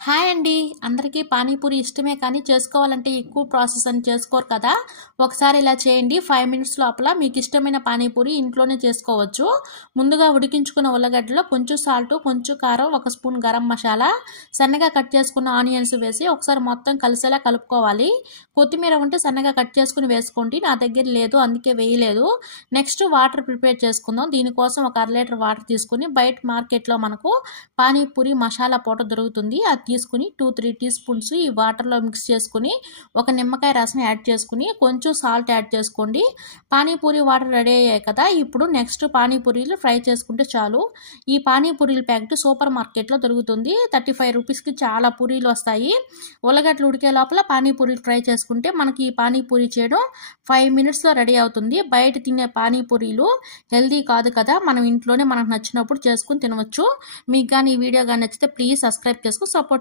Hi అండి. అందరికీ పానీపూరి ఇష్టమే కానీ చేసుకోవాలంటే ఎక్కువ ప్రాసెస్ అని చేసుకోరు కదా! ఒకసారి ఇలా చేయండి. 5 మినిట్స్ లోపల మీకు ఇష్టమైన పానీపూరి ఇంట్లోనే చేసుకోవచ్చు. ముందుగా ఉడికించుకున్న ఉల్లగడ్డలో కొంచెం సాల్టు, కొంచెం కారం, 1 స్పూన్ గరం మసాలా, సన్నగా కట్ చేసుకున్న ఆనియన్స్ వేసి ఒకసారి మొత్తం కలిసేలా కలుపుకోవాలి. కొత్తిమీర ఉంటే సన్నగా కట్ చేసుకుని వేసుకోండి. నా దగ్గర లేదు అందుకే వేయలేదు. నెక్స్ట్ వాటర్ ప్రిపేర్ చేసుకుందాం. దీనికోసం ఒక అర లీటర్ వాటర్ తీసుకొని బయట మార్కెట్లో మనకు పానీపూరి మసాలా పౌడర్ దొరుకుతుంది. అది తీసుకుని 2-3 టీ స్పూన్స్ ఈ వాటర్లో మిక్స్ చేసుకుని ఒక నిమ్మకాయ రసం యాడ్ చేసుకుని కొంచెం సాల్ట్ యాడ్ చేసుకోండి. పానీపూరి వాటర్ రెడీ అయ్యాయి కదా! ఇప్పుడు నెక్స్ట్ పానీపూరీలు ఫ్రై చేసుకుంటే చాలు. ఈ పానీపూరీల ప్యాకెట్ సూపర్ మార్కెట్లో దొరుకుతుంది. 35 రూపీస్కి చాలా పూరీలు వస్తాయి. ఉల్లగడ్డలు ఉడికే లోపల పానీపూరీలు ఫ్రై చేసుకుంటే మనకి ఈ పానీపూరి చేయడం 5 మినిట్స్లో రెడీ అవుతుంది. బయట తినే పానీపూరీలు హెల్దీ కాదు కదా! మనం ఇంట్లోనే మనకు నచ్చినప్పుడు చేసుకుని తినవచ్చు. మీకు కానీ ఈ వీడియో కానీ నచ్చితే ప్లీజ్ సబ్స్క్రైబ్ చేసుకుని సపోర్ట్